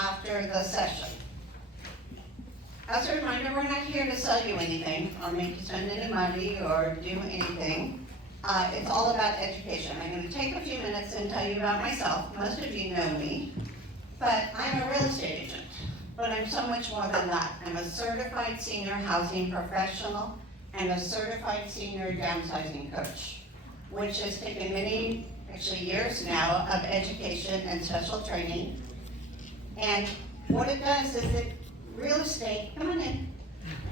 after the session. As a reminder, we're not here to sell you anything or make you spend any money or do anything. It's all about education. I'm going to take a few minutes and tell you about myself. Most of you know me, but I'm a real estate agent. But I'm so much more than that. I'm a certified senior housing professional and a certified senior downsizing coach, which has taken many, actually years now, of education and special training. And what it does is that real estate, come on in.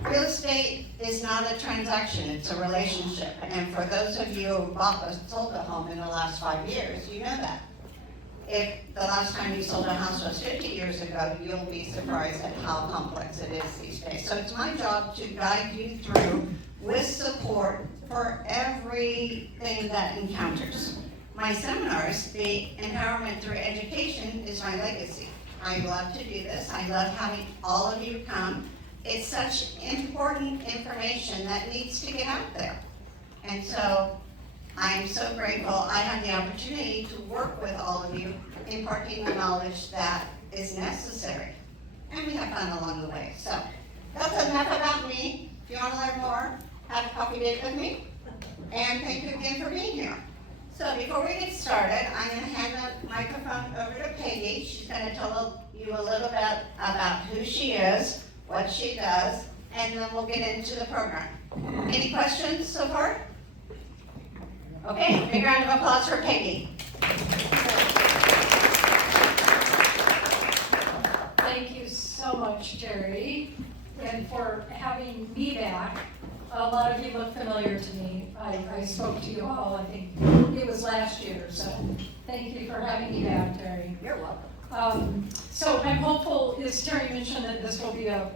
Real estate is not a transaction, it's a relationship. And for those of you who bought or sold a home in the last 5 years, you know that. If the last time you sold a house was 50 years ago, you'll be surprised at how complex it is these days. So it's my job to guide you through with support for everything that encounters. My seminars, the empowerment through education, is my legacy. I love to do this. I love having all of you come. It's such important information that needs to get out there. And so I'm so grateful I have the opportunity to work with all of you, imparting the knowledge that is necessary. And we have fun along the way. So that's enough about me. If you want to learn more, have a coffee date with me. And thank you again for being here. So before we get started, I'm going to hand the microphone over to Peggy. She's going to tell you a little bit about who she is, what she does, and then we'll get into the program. Any questions so far? Okay, big round of applause for Peggy. Thank you so much, Terry, and for having me back. A lot of you look familiar to me. I spoke to you all, I think it was last year, so thank you for having me back, Terry. You're welcome. So I'm hopeful, as Terry mentioned, that this will be a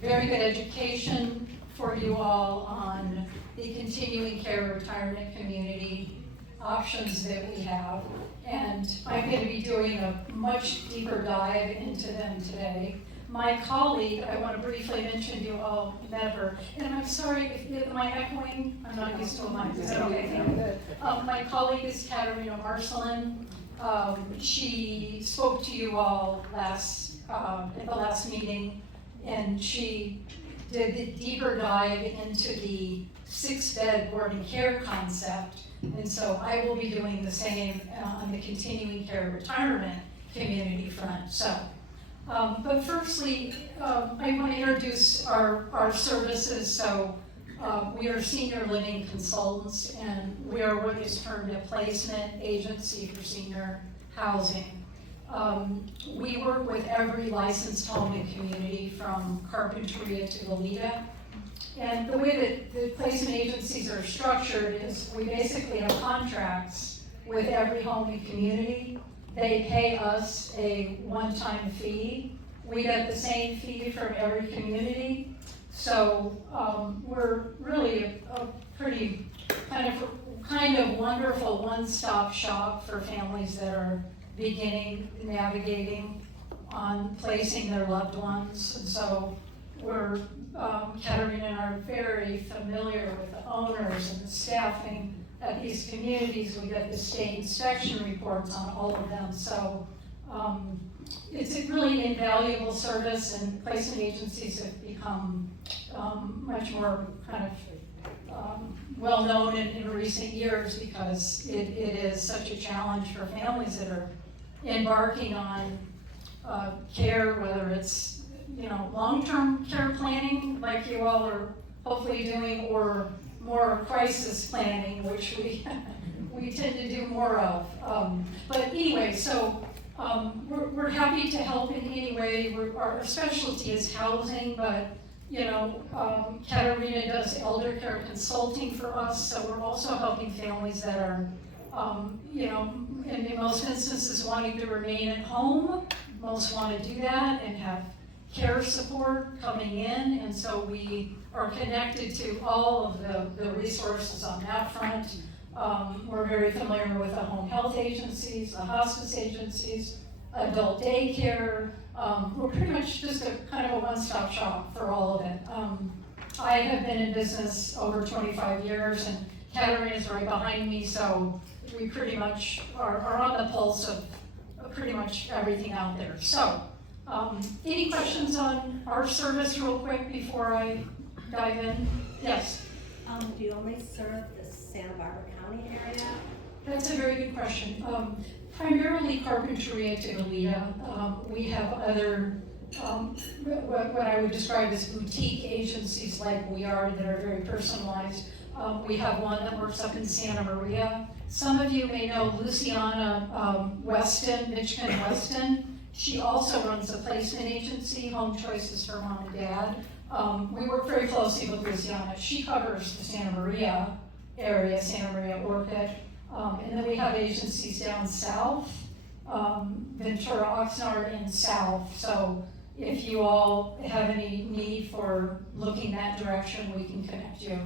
very good education for you all on the continuing care retirement community options that we have. And I'm going to be doing a much deeper dive into them today. My colleague, I want to briefly mention, you all met her, and I'm sorry, am I echoing? I'm not used to a mic. Is that okay? Thank you. My colleague is Katerina Marcelin. She spoke to you all at the last meeting, and she did the deeper dive into the 6-bed board and care concept. And so I will be doing the same on the continuing care retirement community front. So. But firstly, I want to introduce our services. So we are senior living consultants, and we are what is termed a placement agency for senior housing. We work with every licensed home and community from Carpinteria to Goleta. And the way that the placement agencies are structured is we basically have contracts with every home and community. They pay us a one-time fee. We get the same fee from every community. So we're really a pretty kind of wonderful one-stop shop for families that are beginning navigating on placing their loved ones. And so we're, Katerina and I are very familiar with the owners and the staffing at these communities. We get the state inspection reports on all of them. So it's a really invaluable service, and placement agencies have become much more well-known in recent years because it is such a challenge for families that are embarking on care, whether it's long-term care planning like you all are hopefully doing, or more crisis planning, which we tend to do more of. But anyway, so we're happy to help in any way. Our specialty is housing, but Katerina does elder care consulting for us, so we're also helping families that are, in most instances wanting to remain at home. Most want to do that and have care support coming in, and so we are connected to all of the resources on that front. We're very familiar with the home health agencies, the hospice agencies, adult daycare. We're pretty much just a kind of a one-stop shop for all of it. I have been in business over 25 years, and Katerina is right behind me, so we pretty much are on the pulse of pretty much everything out there. So, any questions on our service real quick before I dive in? Yes? Do you only serve the Santa Barbara County area? That's a very good question. Primarily Carpinteria to Goleta. We have other, what I would describe as boutique agencies like we are that are very personalized. We have one that works up in Santa Maria. Some of you may know Luciana Weston, Mitchkin Weston. She also runs a placement agency, Home Choices for Mom and Dad. We work very closely with Luciana. She covers the Santa Maria area, Santa Maria Orchid. And then we have agencies down south, Ventura, Oxnard, and south. So if you all have any need for looking that direction, we can connect you.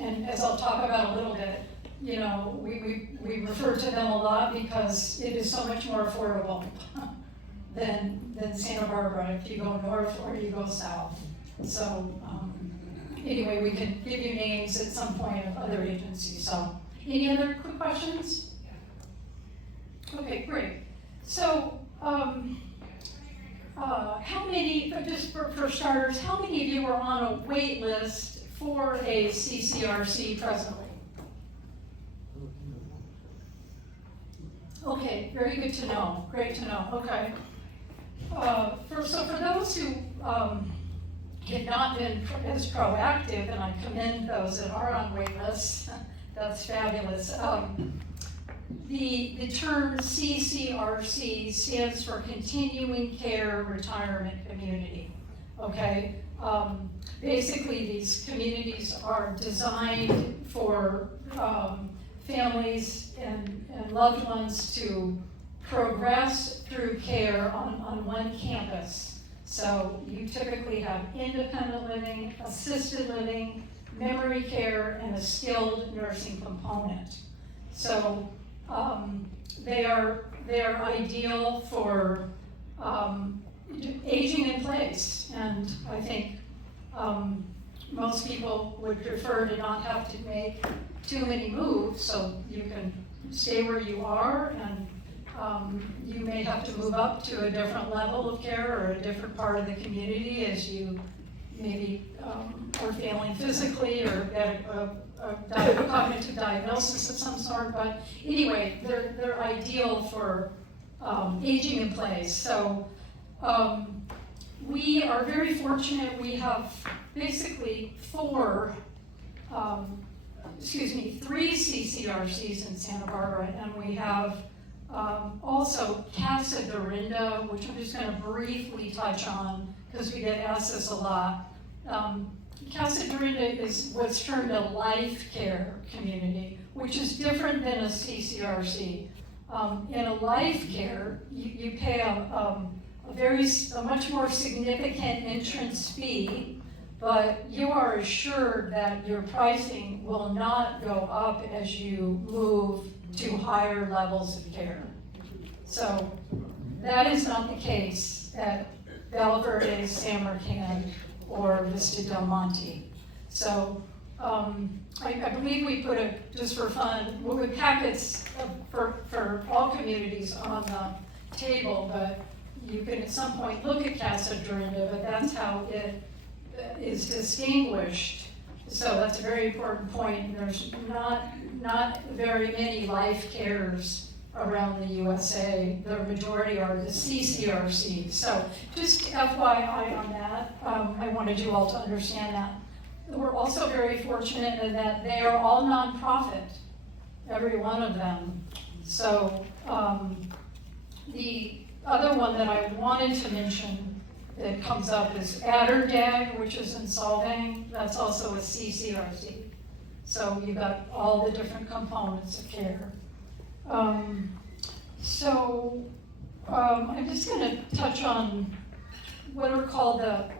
And as I'll talk about a little bit, you know, we refer to them a lot because it is so much more affordable than Santa Barbara if you go north or you go south. So anyway, we can give you names at some point of other agencies. So any other quick questions? Okay, great. So how many, just for starters, how many of you are on a wait list for a CCRC presently? Okay, very good to know, great to know, okay. So for those who have not been as proactive, and I commend those that are on wait lists, that's fabulous. The term CCRC stands for Continuing Care Retirement Community, okay? Basically, these communities are designed for families and loved ones to progress through care on one campus. So you typically have independent living, assisted living, memory care, and a skilled nursing component. So they are ideal for aging in place, and I think most people would prefer to not have to make too many moves, so you can stay where you are, and you may have to move up to a different level of care or a different part of the community as you maybe are failing physically or get a cognitive diagnosis of some sort. But anyway, they're ideal for aging in place. So we are very fortunate. We have basically three CCRCs in Santa Barbara, and we have also Casa Dorinda, which I'm just going to briefly touch on because we get asked this a lot. Casa Dorinda is what's termed a life care community, which is different than a CCRC. In a life care, you pay a much more significant entrance fee, but you are assured that your pricing will not go up as you move to higher levels of care. So that is not the case at Val Verde, San Martin, or Vista Del Monte. So I believe we put just for fun, we'll put packets for all communities on the table, but you can at some point look at Casa Dorinda, but that's how it is distinguished. So that's a very important point. There's not very many life cares around the USA. The majority are the CCRCs. So just FYI on that, I wanted you all to understand that. We're also very fortunate in that they are all nonprofit, every one of them. So the other one that I wanted to mention that comes up is Adderdag, which is in Solvang. That's also a CCRC. So you've got all the different components of care. I'm just going to touch on what are called the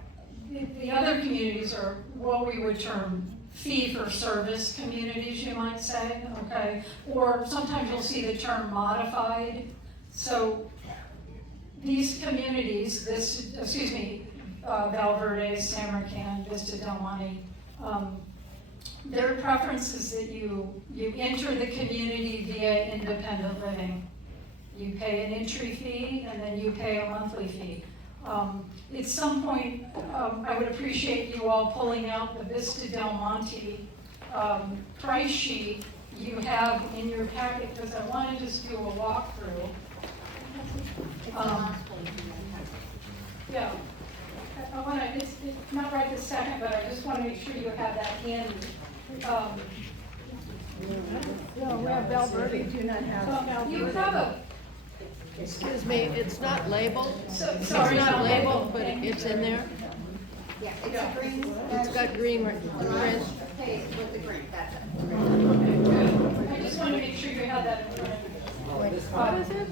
other communities, or what we would term fee-for-service communities, you might say, okay? Or sometimes you'll see the term modified. So these communities, Val Verde, San Martin, Vista Del Monte, their preference is that you enter the community via independent living. You pay an entry fee, and then you pay a monthly fee. At some point, I would appreciate you all pulling out the Vista Del Monte price sheet you have in your packet, because I want to just do a walkthrough. Yeah, I want to, it's not right this second, but I just want to make sure you have that handy. No, we have Bell Verde, do not have. You have a, Excuse me, it's not labeled. sorry, It's not not labeled, but it's in there. Yeah, it's a green. It's got green print. Page with the green, that's it. okay, good. I just want to make sure you have that in front of you. What is it?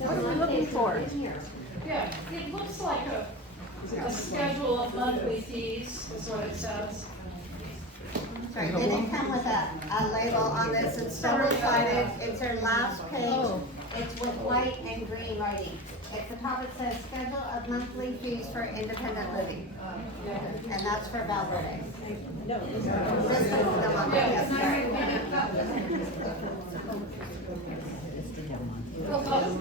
What are we looking for? Yeah, it looks like a schedule of monthly fees, is what it says. Sorry, they didn't come with a label on this, it's double-sided, it's their last page. Oh. It's with white and green writing. At the top it says schedule of monthly fees for independent living. And that's for Valverde. This is the one that Yeah, yes,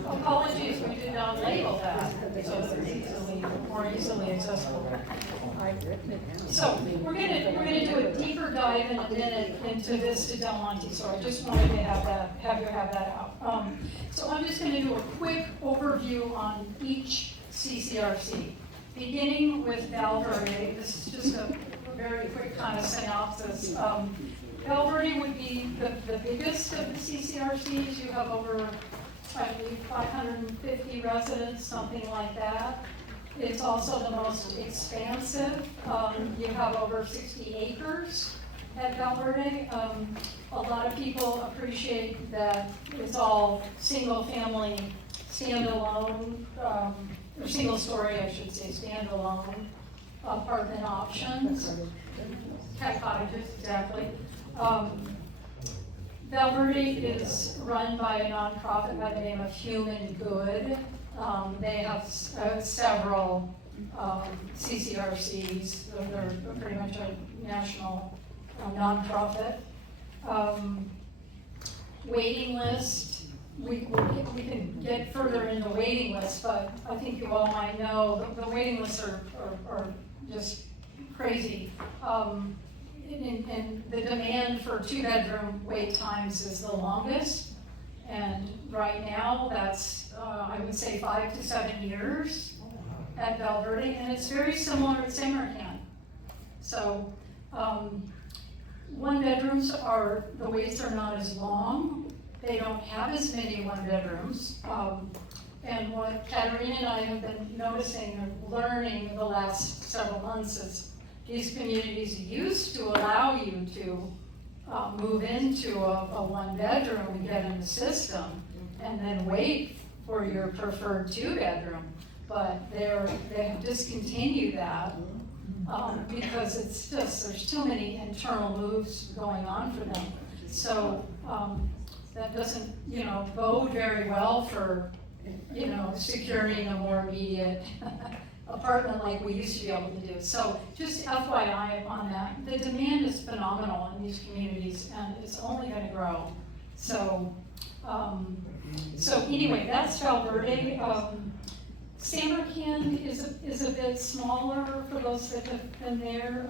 apologies, we did not label that, so it's more easily accessible. So, we're gonna do a deeper dive in a minute into Vista Del Monte, so I just wanted to have you have that out. So I'm just gonna do a quick overview on each CCRC, beginning with Valverde. This is just a very quick kind of synopsis. Valverde would be the biggest of the CCRCs. You have over, I believe, 550 residents, something like that. It's also the most expansive. You have over 60 acres at Valverde. A lot of people appreciate that it's all single-family, standalone, or single-story, I should say, standalone apartment options. Cat cottages, exactly. Valverde is run by a nonprofit by the name of Human Good. They have several CCRCs. They're pretty much a national nonprofit. Waiting list. We can get further into the waiting list, but I think you all might know the waiting lists are just crazy. And the demand for 2-bedroom wait times is the longest. And right now, that's, I would say 5 to 7 years at Valverde, and it's very similar at Samarkand. So, 1-bedrooms the waits are not as long. They don't have as many 1-bedrooms. And what Katerina and I have been noticing and learning the last several months is these communities used to allow you to move into a 1-bedroom and get in the system and then wait for your preferred 2-bedroom. But they have discontinued that because it's just, there's too many internal moves going on for them. So that doesn't, bode very well for, securing a more immediate apartment like we used to be able to do. So just FYI on that, the demand is phenomenal in these communities and it's only gonna grow. So, anyway, that's Valverde. Samarkand is a bit smaller for those that have been there.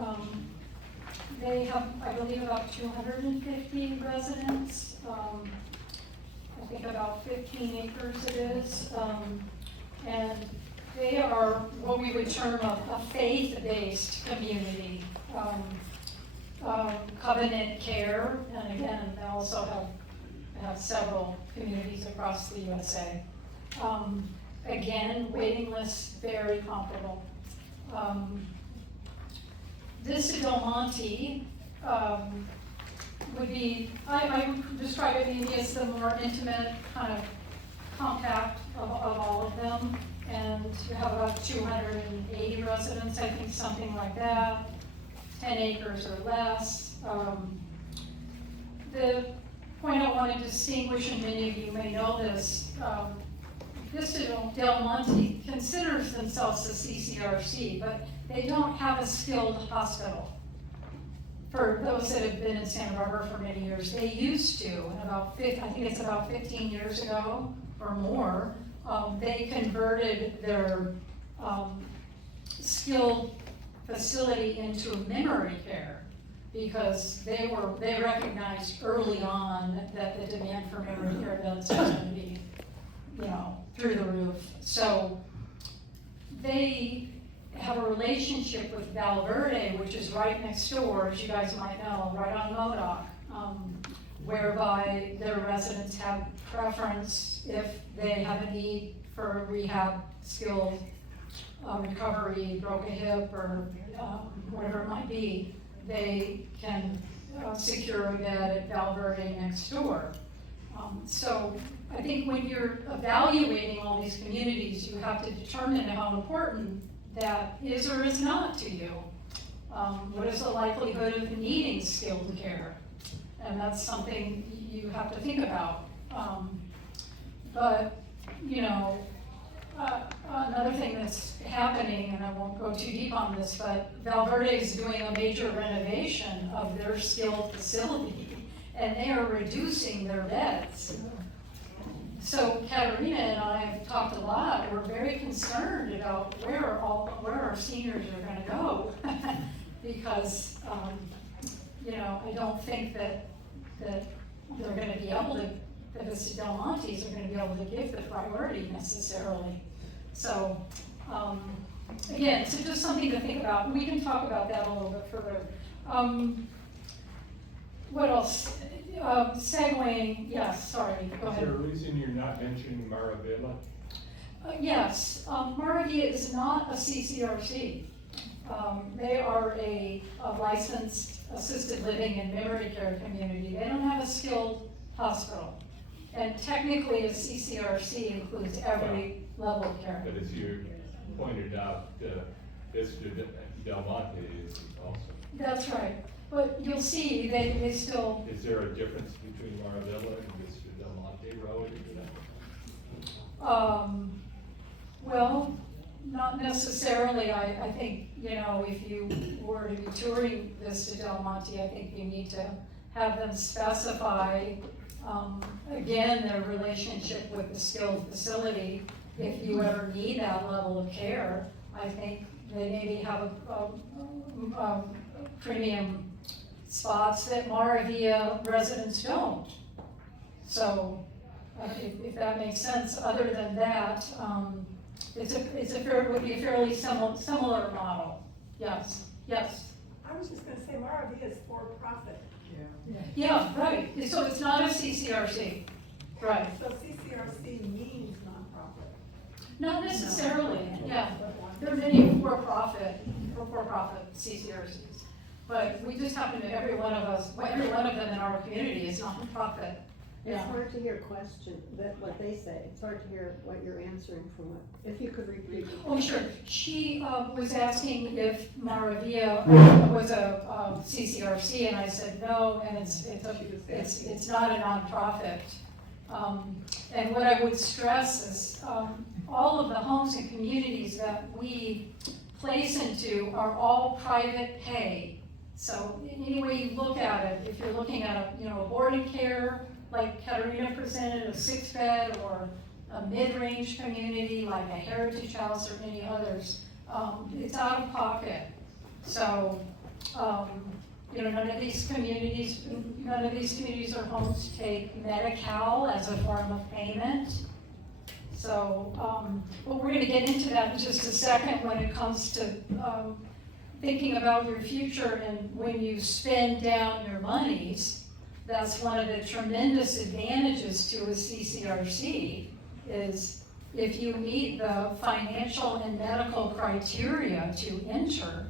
They have, I believe, about 250 residents. I think about 15 acres it is. And they are what we would term a faith-based community. Covenant care, and again, they also have several communities across the USA. Again, waiting lists very comparable. Vista Del Monte would be, I would describe it maybe as the more intimate, kind of compact of all of them. And you have about 280 residents, I think, something like that, 10 acres or less. The point I want to distinguish, and many of you may know this, Vista Del Monte considers themselves a CCRC, but they don't have a skilled hospital. For those that have been in Santa Barbara for many years, they used to, and I think it's about 15 years ago, or more, they converted their skilled facility into memory care because they recognized early on that the demand for memory care beds was going to be, through the roof. So they have a relationship with Valverde, which is right next door, as you guys might know, right on Modoc, whereby their residents have preference if they have a need for rehab, skilled recovery, broke a hip, or whatever it might be, they can secure a bed at Valverde next door. So I think when you're evaluating all these communities, you have to determine how important that is or is not to you. What is the likelihood of needing skilled care? And that's something you have to think about. But, another thing that's happening, and I won't go too deep on this, but Valverde is doing a major renovation of their skilled facility, and they are reducing their beds. So Katerina and I have talked a lot. We're very concerned about where our seniors are going to go, because I don't think that they're going to be able to. The Vista Del Montes are going to be able to give the priority necessarily. So again, so just something to think about. We can talk about that a little bit further. What else? Segueing, yes, sorry, go ahead. Is there a reason you're not mentioning Maravilla? Yes, Maravilla is not a CCRC. They are a licensed assisted living and memory care community. They don't have a skilled hospital. And technically, a CCRC includes every level of care. But as you pointed out, Vista Del Monte is also. That's right. But you'll see, they still. Is there a difference between Maravilla and Vista Del Monte relative to that? Well, not necessarily. I think, if you were to be touring Vista Del Monte, I think you need to have them specify, again, their relationship with the skilled facility. If you ever need that level of care, I think they maybe have a premium spots that Maravilla residents don't. So, if that makes sense. Other than that, it would be a fairly similar model. Yes. I was just gonna say Maravilla is for profit. Yeah, right. So it's not a CCRC. Right. So CCRC means nonprofit. Not necessarily, yeah. There are many for-profit CCRCs. But we just happen to, every one of them in our community is nonprofit. It's Yeah. hard to hear what they say. It's hard to hear what you're answering from what, if you could repeat. Oh, sure. She was asking if Maravilla was a CCRC, and I said no, and it's not a nonprofit. And what I would stress is all of the homes and communities that we place into are all private pay. So any way you look at it, if you're looking at a boarding care, like Katerina presented, a 6-bed, or a mid-range community like a Heritage House or any others, it's out of pocket. So, none of these communities or homes take Medi-Cal as a form of payment. So, but we're gonna get into that in just a second when it comes to thinking about your future, and when you spend down your monies. That's one of the tremendous advantages to a CCRC, is if you meet the financial and medical criteria to enter,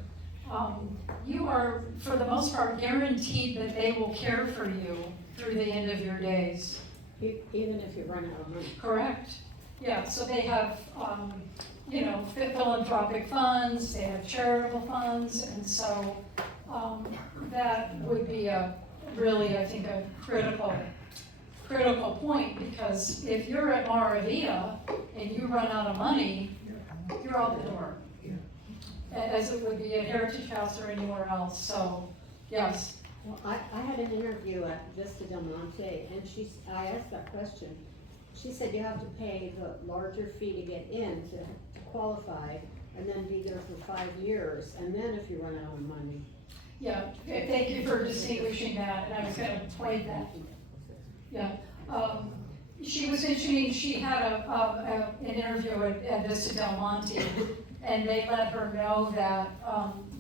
you are, for the most part, guaranteed that they will care for you through the end of your days. Even if you run out of money. Correct. Yeah, so they have, philanthropic funds, they have charitable funds, and so that would be really, I think, a critical point, because if you're at Maravilla and you run out of money, you're out the door. As it would be at Heritage House or anywhere else, so, yes. Well, I had an interview at Vista Del Monte, and I asked that question, she said you have to pay the larger fee to get in to qualify, and then be there for 5 years, and then if you run out of money. Yeah, okay, thank you for distinguishing that, and I was gonna point that. Yeah, she was mentioning she had an interview at Vista Del Monte, and they let her know that,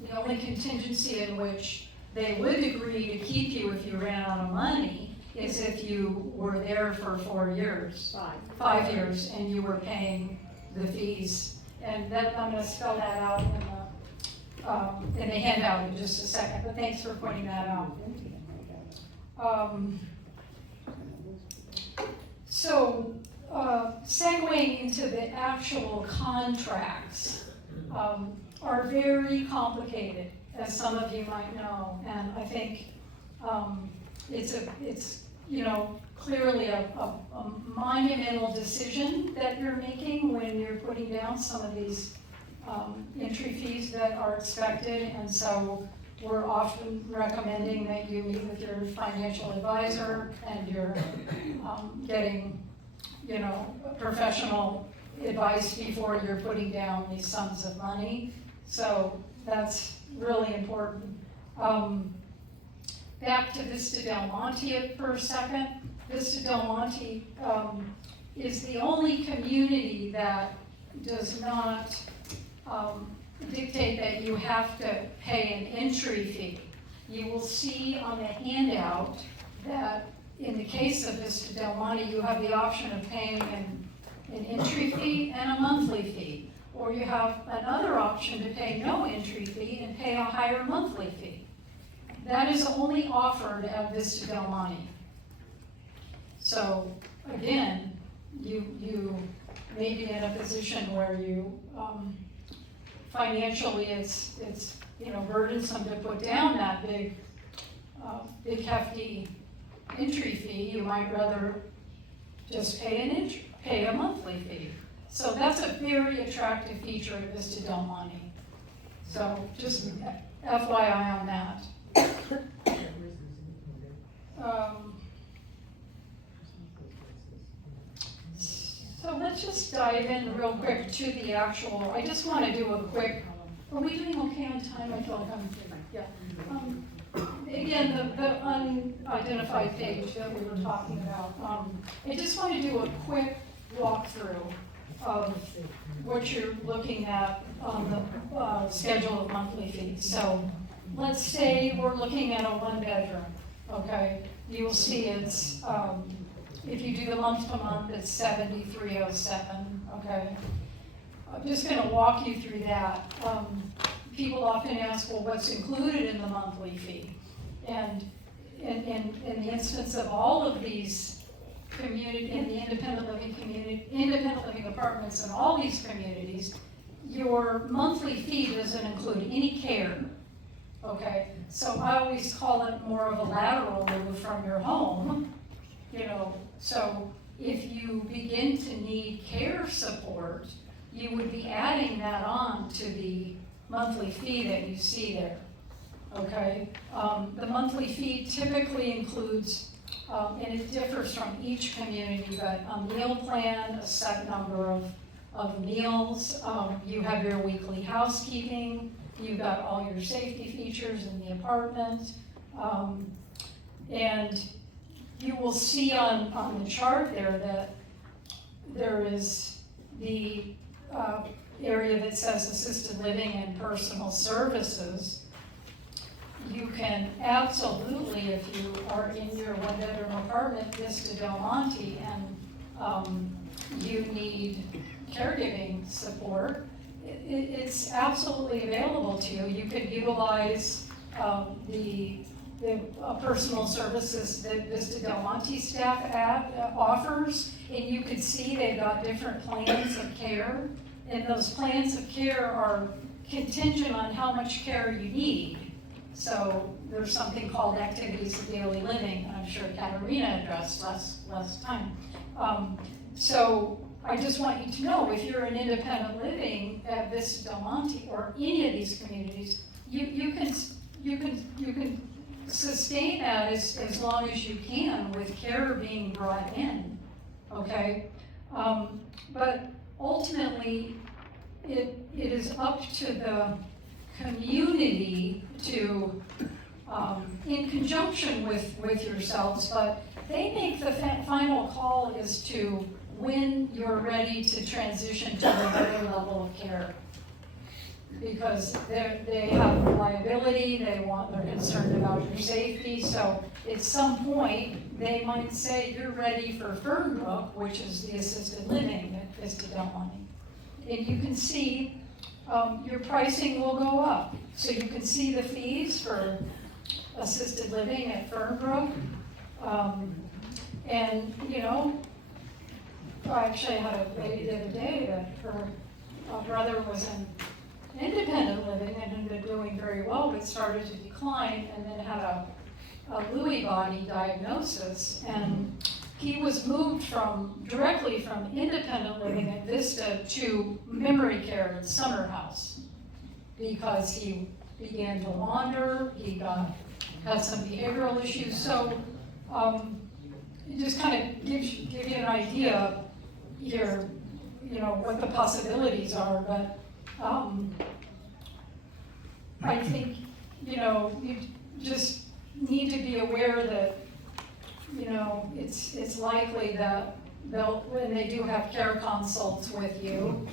the only contingency in which they would agree to keep you if you ran out of money is if you were there for 4 years. 5 years, and you were paying the fees. And that, I'm gonna spell that out in the handout in just a second, but thanks for pointing that out. So, segueing into the actual contracts, are very complicated, as some of you might know, and I think, it's, you know, clearly a monumental decision that you're making when you're putting down some of these entry fees that are expected, and so we're often recommending that you meet with your financial advisor and you're getting, you know, professional advice before you're putting down these sums of money. So that's really important. Back to Vista Del Monte for a second. Vista Del Monte is the only community that does not dictate that you have to pay an entry fee. You will see on the handout that in the case of Vista Del Monte, you have the option of paying an entry fee and a monthly fee. Or you have another option to pay no entry fee and pay a higher monthly fee. That is only offered at Vista Del Monte. So again, you may be in a position where you, financially it's, you know, burdensome to put down that big hefty entry fee. You might rather just pay a monthly fee. So that's a very attractive feature of Vista Del Monte. So just FYI on that. So let's just dive in real quick to the actual, I just want to do a quick, are we doing okay on time? I feel like I'm, yeah. Again, the unidentified page that we were talking about, I just want to do a quick walkthrough of what you're looking at on the schedule of monthly fees. So let's say we're looking at a 1-bedroom, okay? You will see it's, if you do the month to month, it's $73.07, okay? I'm just gonna walk you through that. People often ask, well, what's included in the monthly fee? And in the instance of all of these community, in the independent living apartments in all these communities, your monthly fee doesn't include any care, okay? So I always call it more of a lateral move from your home, you know. So if you begin to need care support, you would be adding that on to the monthly fee that you see there, okay? The monthly fee typically includes, and it differs from each community, but a meal plan, a set number of meals, you have your weekly housekeeping, you've got all your safety features in the apartment, and you will see on the chart there that there is the area that says assisted living and personal services. You can absolutely, if you are in your 1-bedroom apartment, Vista Del Monte, and you need caregiving support, it's absolutely available to you. You could utilize the personal services that Vista Del Monte staff offers, and you could see they've got different plans of care, and those plans of care are contingent on how much care you need. So there's something called activities of daily living, and I'm sure Katarina addressed last time. So I just want you to know, if you're in independent living at Vista Del Monte or any of these communities, you can sustain that as long as you can with care being brought in, okay? But ultimately, it is up to the community to, in conjunction with yourselves, but they make the final call as to when you're ready to transition to another level of care. Because they have liability, they're concerned about your safety, so at some point, they might say, you're ready for Fernbrook, which is the assisted living at Vista Del Monte. And you can see, your pricing will go up. So you can see the fees for assisted living at Fernbrook. And, you know, I actually had a lady the other day that her brother was in independent living and had been doing very well, but started to decline, and then had a Lewy body diagnosis. And he was moved directly from independent living at Vista to memory care at Summer House, because he began to wander, he had some behavioral issues. So it just kind of give you an idea here, you know, what the possibilities are. But I think, you know, you just need to be aware that, you know, it's likely that when they do have care consults with you.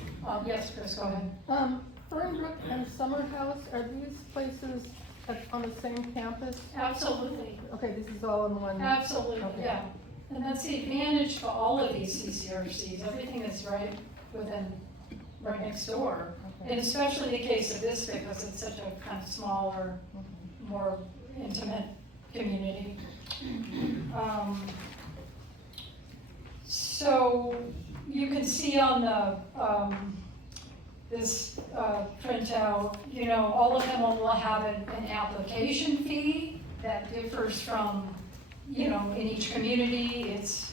Yes, Chris, go ahead. Fernbrook and Summer House, are these places on the same campus? Absolutely, Okay, this is all in one. absolutely, Okay. yeah. And that's the advantage to all of these CCRCs, everything is right next door. Okay. And especially the case of this, because it's such a kind of smaller, more intimate community. So you can see on the, this printout, you know, all of them will have an application fee that differs from, you know, in each community, it's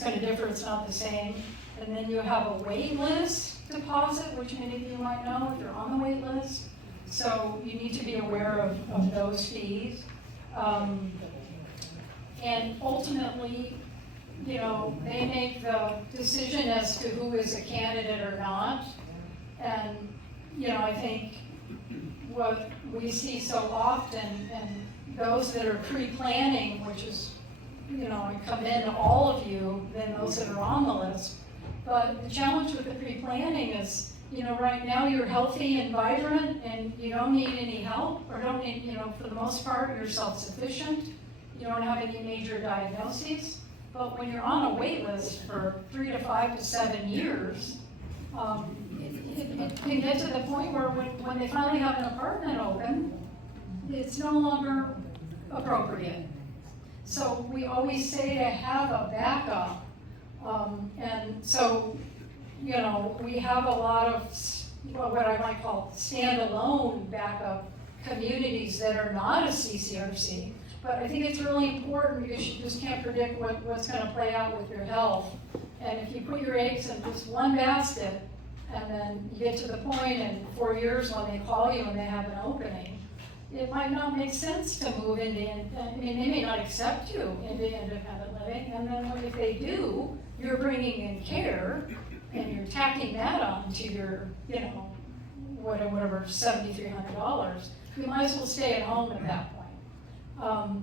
gonna differ, it's not the same. And then you have a wait list deposit, which many of you might know if you're on the wait list. So you need to be aware of those fees. And ultimately, you know, they make the decision as to who is a candidate or not. And, you know, I think what we see so often, and those that are pre-planning, which is, you know, I commend all of you, than those that are on the list. But the challenge with the pre-planning is, you know, right now you're healthy and vibrant and you don't need any help, or don't need, you know, for the most part, you're self-sufficient. You don't have any major diagnoses. But when you're on a wait list for 3 to 5 to 7 years, it can get to the point where when they finally have an apartment open, it's no longer appropriate. So we always say to have a backup. And so, you know, we have a lot of what I might call standalone backup communities that are not a CCRC. But I think it's really important because you just can't predict what's going to play out with your health. And if you put your eggs in just one basket, and then you get to the point in 4 years when they call you and they have an opening, it might not make sense to move into, I mean, they may not accept you into independent living, and then if they do, you're bringing in care, and you're tacking that on to your, you know, whatever, $7,300, you might as well stay at home at that point.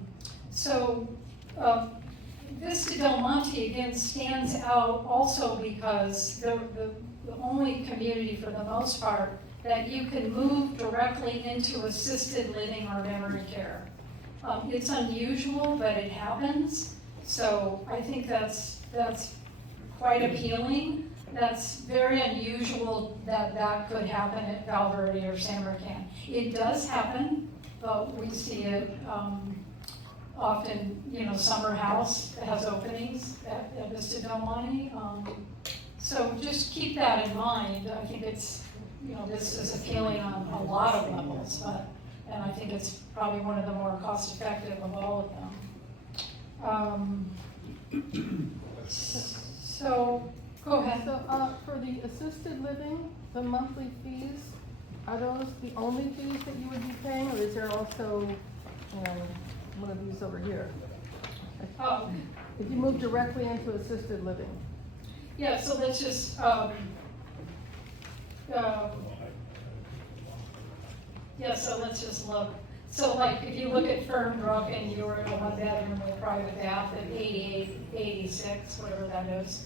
Vista Del Monte, again, stands out also because they're the only community, for the most part, that you can move directly into assisted living or memory care. It's unusual, but it happens. So I think that's quite appealing. That's very unusual that could happen at Val Verde or San Marcan. It does happen, but we see it often. You know, Summer House has openings at Vista Del Monte. So just keep that in mind. I think it's, you know, this is appealing on a lot of levels, and I think it's probably one of the more cost-effective of all of them. So, go ahead. So, for the assisted living, the monthly fees, are those the only fees that you would be paying, or is there also, one of these over here? If you move directly into assisted living, Yeah, so let's just, yeah, so let's just look. So like, if you look at Fernbrook and you were in a one bedroom with a private bath at 88, 86, whatever that is.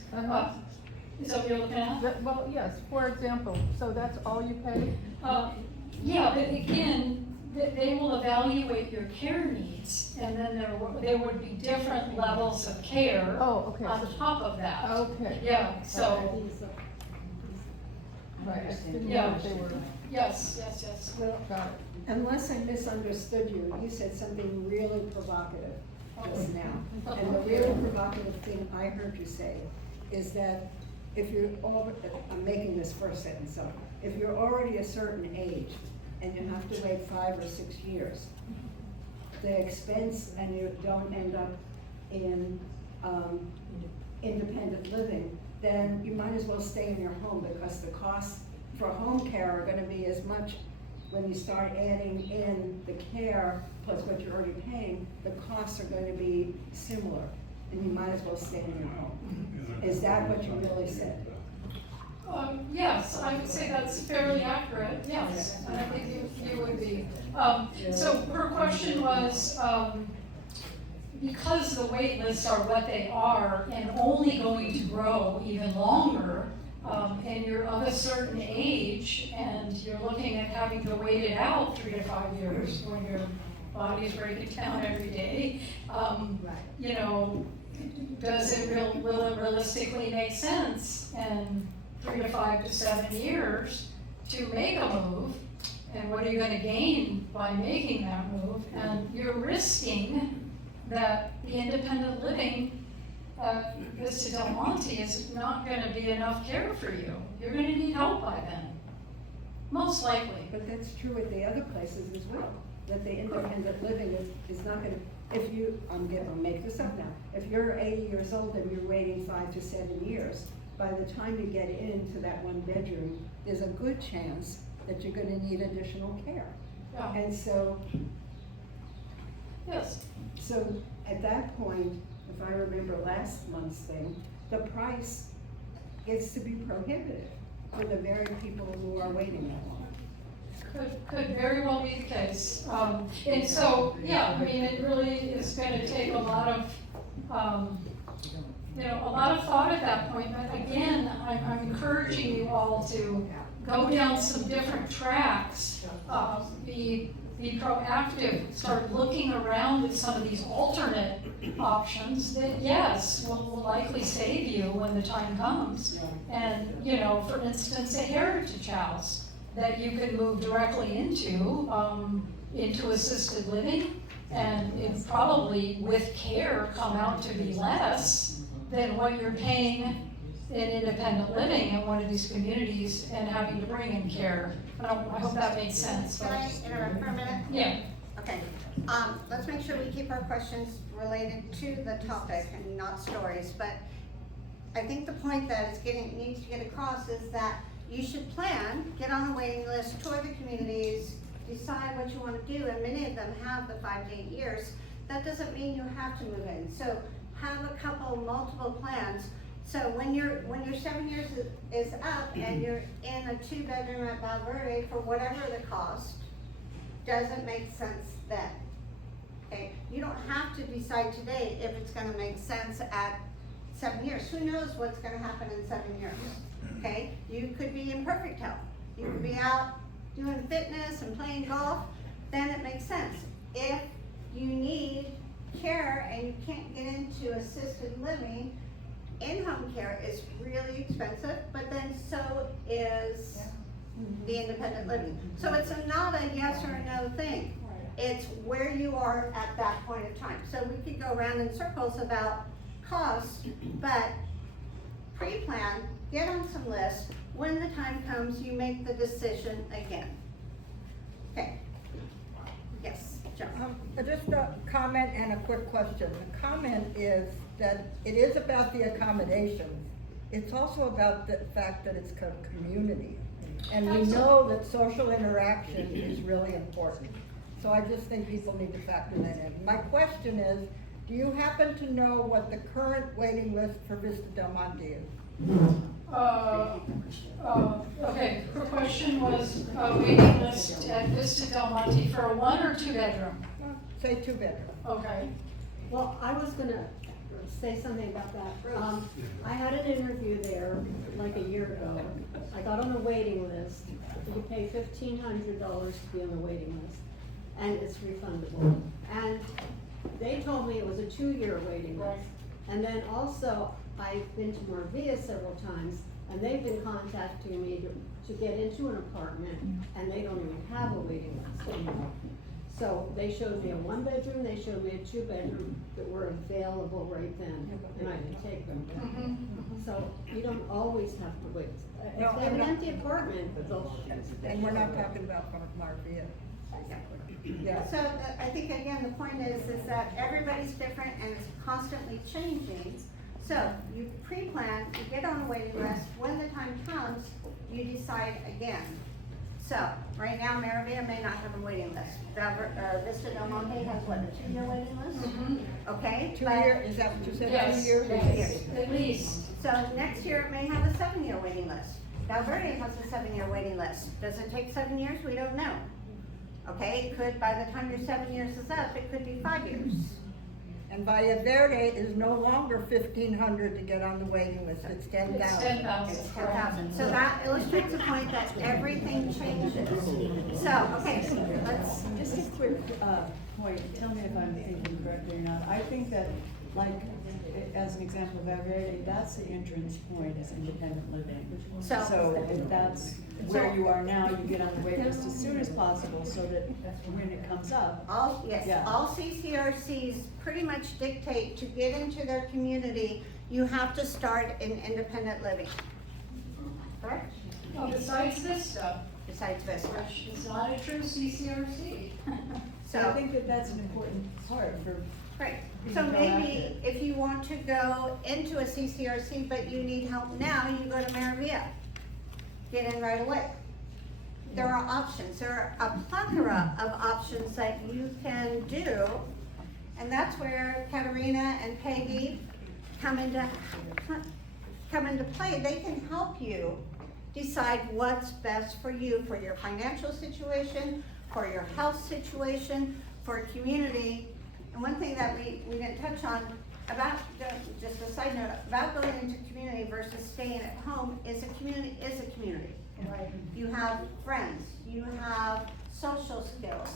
Is that what you're looking at? well, yes, for example, so that's all you pay? Yeah, but again, they will evaluate your care needs, and then there would be different levels of care Oh, okay, on top of that. okay. Yeah, so, Right, I didn't know Yeah. if they were, yes. Well, got it. unless I misunderstood you, you said something really provocative just now. And the really provocative thing I heard you say is that if you're over, I'm making this first sentence up, if you're already a certain age and you have to wait 5 or 6 years, the expense and you don't end up in independent living, then you might as well stay in your home, because the costs for home care are gonna be as much when you start adding in the care plus what you're already paying, the costs are going to be similar, and you might as well stay in your home. Is that what you really said? Yes, I would say that's fairly accurate, yes, and I think you would be. So her question was, because the wait lists are what they are and only going to grow even longer, and you're of a certain age and you're looking at having to wait it out 3 to 5 years when your body is breaking down every day, you know, will it realistically make sense in 3 to 5 to 7 years to make a move? And what are you gonna gain by making that move? And you're risking that the independent living Vista Del Monte is not gonna be enough care for you. You're gonna need help by then, most likely. But that's true at the other places as well, that the independent living is not gonna, if you, I'll make this up now, if you're 80 years old and you're waiting 5 to 7 years, by the time you get into that 1 bedroom, there's a good chance that you're gonna need additional care. Yeah. And so, Yes, so at that point, if I remember last month's thing, the price gets to be prohibitive for the very people who are waiting that long. could very well be the case. And so, yeah, I mean, it really is gonna take a lot of, you know, a lot of thought at that point. But again, I'm encouraging you all to go down some different tracks, be proactive, start looking around at some of these alternate options that, yes, will likely save you when the time comes. And, you know, for instance, a heritage house that you could move directly into assisted living, and it probably with care come out to be less than what you're paying in independent living in one of these communities and having to bring in care. I hope that makes sense. Can I interrupt for a minute? Yeah. Okay, let's make sure we keep our questions related to the topic and not stories, but I think the point that needs to get across is that you should plan, get on a waiting list, tour the communities, decide what you want to do, and many of them have the 5 to 8 years. That doesn't mean you have to move in, so have a couple, multiple plans. So when your 7 years is up and you're in a 2-bedroom at Valverde for whatever the cost, doesn't make sense then. Okay, you don't have to decide today if it's gonna make sense at 7 years. Who knows what's gonna happen in 7 years? Okay, you could be in perfect health. You could be out doing fitness and playing golf, then it makes sense. If you need care and you can't get into assisted living, in-home care is really expensive, but then so is the independent living. So it's not a yes or a no thing. It's where you are at that point of time. So we could go around in circles about costs, but pre-plan, get on some lists. When the time comes, you make the decision again. Okay. Yes, John. Just a comment and a quick question. The comment is that it is about the accommodations. It's also about the fact that it's a community. And we know that social interaction is really important. So I just think people need to factor that in. My question is, Do you happen to know what the current waiting list for Vista Del Monte is? Okay, her question was, waiting list at Vista Del Monte for a 1 or 2 bedroom? Say 2-bedroom. Okay, Well, I was gonna say something about that. I had an interview there like a year ago. I got on the waiting list. You pay $1,500 to be on the waiting list, and it's refundable. And they told me it was a 2-year waiting Right. list. And then also, I've been to Marvia several times, and they've been contacting me to get into an apartment, and they don't even have a waiting list anymore. So they showed me a 1-bedroom, they showed me a 2-bedroom that were available right then, and I could take them. mhm, So you don't always have to wait. If they No, have an I'm not- empty apartment, they'll. And we're not talking about Marvia. Yeah. So I think again, the point is that everybody's different and it's constantly changing. So you pre-plan, you get on a waiting list, when the time comes, you decide again. So, right now, Maravilla may not have a waiting list. Vista Del Monte has what, a 2-year waiting list? mhm. Okay? 2 but- year, is that what you said, 2 Yes, years? yes, at least. So next year, it may have a 7-year waiting list. Valverde has a 7-year waiting list. Does it take 7 years? We don't know. Okay, it could, by the time your 7 years is up, it could be 5 years. And Valle Verde is no longer 1,500 to get on the waiting list, it's 10,000. It's 10,000. It's 10,000. So that illustrates the point that everything changes. So, okay, let's, Just a quick point, tell me if I'm thinking correctly or not. I think that, like, as an example, Valverde, that's the entrance point is independent living. So- So if that's where you are now, you get on the wait list as soon as possible, so that when it comes up, all, yes, Yeah. all CCRCs pretty much dictate to get into their community, you have to start in independent living. Correct? Well, besides Vista, Besides Vista. which is not a true CCRC. so I So, think that that's an important part for, right, so maybe if you want to go into a CCRC, but you need help now, you go to Maravilla. Get in right away. There are options, there are a plethora of options that you can do, and that's where Katerina and Peggy come into play. They can help you decide what's best for you, for your financial situation, for your health situation, for a community. And one thing that we didn't touch on about, just a side note, about going into community versus staying at home is a community is a community. You have friends, you have social skills,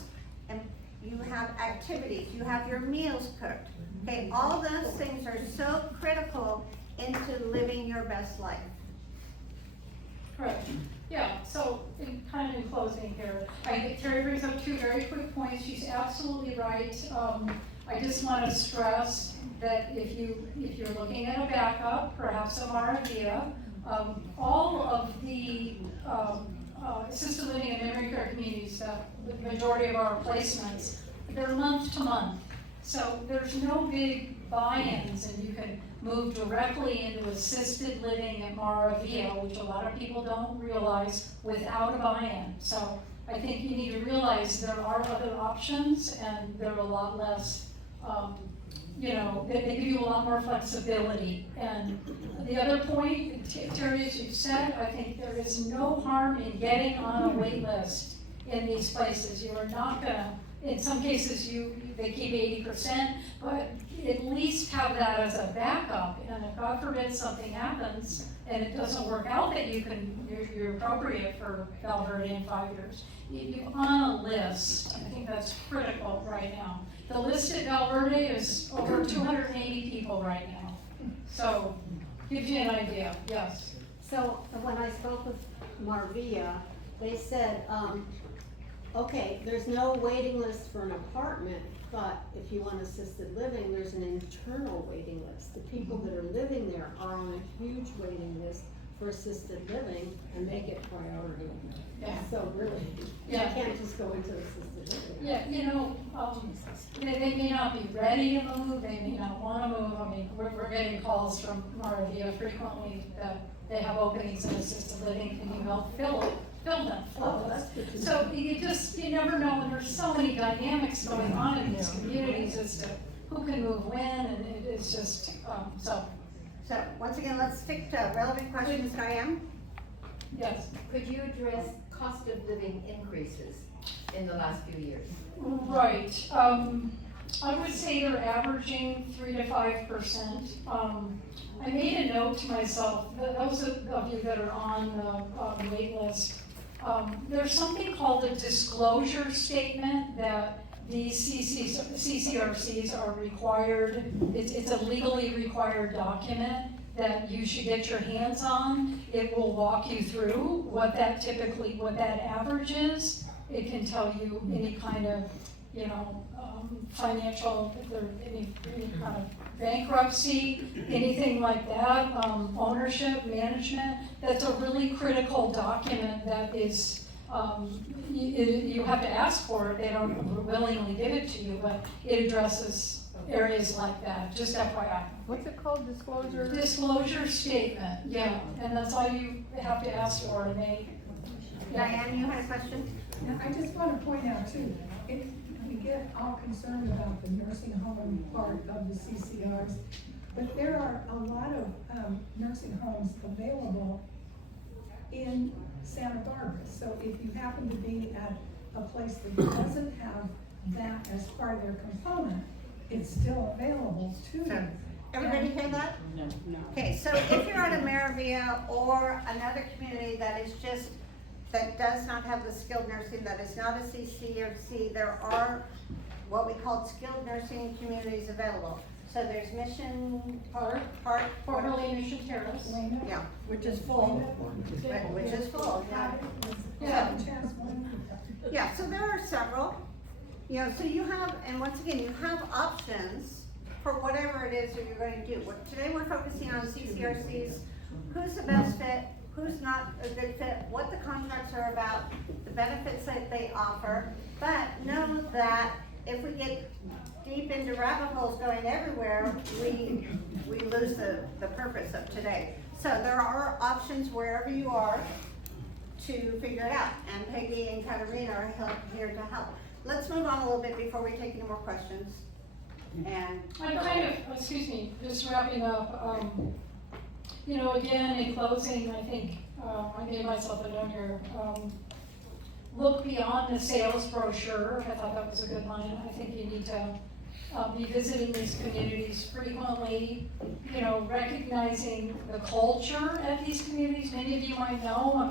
and you have activities, you have your meals cooked. Okay, all those things are so critical into living your best life. Correct. Yeah, so in closing here, I think Terry brings up 2 very quick points. She's absolutely right. I just want to stress that if you're looking at a backup, perhaps a Maravilla, all of the assisted living and memory care communities, the majority of our placements, they're month to month. So there's no big buy-ins, and you can move directly into assisted living at Maravilla, which a lot of people don't realize, without a buy-in. So I think you need to realize there are other options, and they're a lot less, they give you a lot more flexibility. And the other point, Terry, as you said, I think there is no harm in getting on a wait list in these places. You are not gonna, in some cases, they keep 80%, but at least have that as a backup. And if God forbid something happens and it doesn't work out, that you're appropriate for Valverde in 5 years. You're on a list. I think that's critical right now. The list at Valverde is over 280 people right now. So, gives you an idea, yes. So when I spoke with Marvia, they said, okay, there's no waiting list for an apartment, but if you want assisted living, there's an internal waiting list. The people that are living there are on a huge waiting list for assisted living, and they get priority. Yeah. So really, you Yeah. can't just go into assisted living. Yeah, they may not be ready to move, they may not wanna move. I mean, we're getting calls from Maravilla frequently that they have openings in assisted living, can you help fill them? Oh, that's good to know. So you never know, and there's so many dynamics going on in these communities as to who can move when, and it's just, so, So, once again, let's stick to relevant questions, Diane. yes. Could you address cost of living increases in the last few years? Right, I would say they're averaging 3 to 5%. I made a note to myself, that those of you that are on the wait list, there's something called a disclosure statement that these CCRCs are required, it's a legally required document that you should get your hands on. It will walk you through what that average is. It can tell you any kind of, financial, if there's any kind of bankruptcy, anything like that, ownership, management. That's a really critical document that is, you have to ask for it. They don't willingly give it to you, but it addresses areas like that, just FYI. What's it called, disclosure? Disclosure statement, yeah, and that's all you have to ask for, and they, Diane, you had a question? And I just want to point out too, we get all concerned about the nursing home part of the CCRs, but there are a lot of nursing homes available in Santa Barbara. So if you happen to be at a place that doesn't have that as part of their component, it's still available to you. Everybody hear that? No. Okay, so if you're at a Maravilla or another community that is just, that does not have the skilled nursing, that is not a CCRC, there are what we call skilled nursing communities available. So there's Mission Park, formerly Mission Terrace. yeah, Which is full. which is full, yeah. Yeah. Yeah, so there are several, so you have, and once again, you have options for whatever it is that you're going to do. Today we're focusing on CCRCs, who's the best fit, who's not a good fit, what the contracts are about, the benefits that they offer, but know that if we get deep into rabbit holes going everywhere, we lose the purpose of today. So there are options wherever you are to figure it out, and Peggy and Katarina are here to help. Let's move on a little bit before we take any more questions. And I'm kind of, excuse me, just wrapping up, again, in closing, I think, I gave myself a note here, look beyond the sales brochure. I thought that was a good line. I think you need to be visiting these communities frequently, recognizing the culture at these communities. Many of you might know,